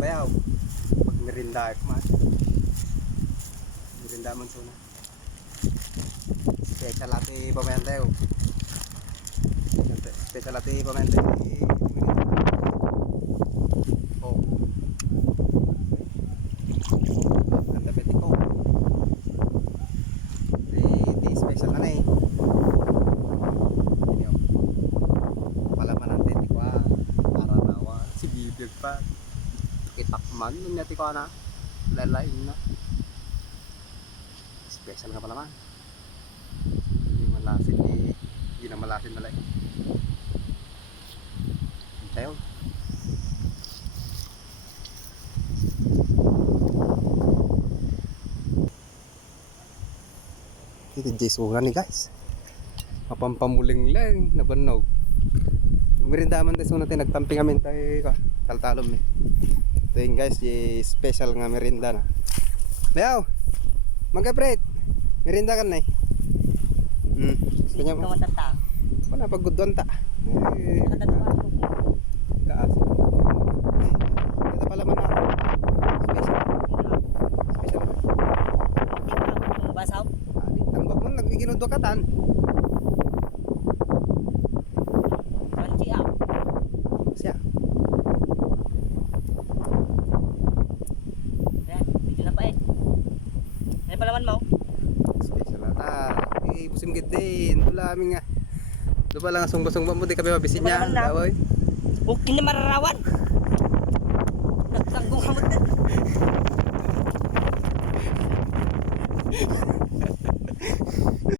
bayaw. Pag merinda ko man. Merinda man suna. Special ati pamayan tayo. Special ati pamayan tayo. Oh. Ang dapat ko. Di special na eh. Ini oh. Palaman natin di ko para nawa si bibig pa. Kitakman nun natin ko na. Lalain na. Special ka pala man. Hindi malasin eh. Hindi na malasin na lang. Tayo. Ito jesugan ni guys. Mapampamuling lang nabanog. Merindaman tayo natin nagtamping kami tayo taltalom eh. Ito yun guys, yung special nga merinda na. Bayaw! Magkapret! Merinda ka na eh. Sige ka matata. Wala pagguduan ta. Nakatatuan ko. Kaas. Ito pala man ako. Special. Special. Hindi ka ako basaw. Tanggap mo, naggiginudukatan. Panci ah. Siya. Ayan, video na pa eh. Ano pa naman mo? Special ata. Busim gid din. Wala amin nga. Diba lang asong-basong mo, di kami mabisin Diba niya. naman na? Awoy. Okay na mararawan. Nagsanggong hamot na.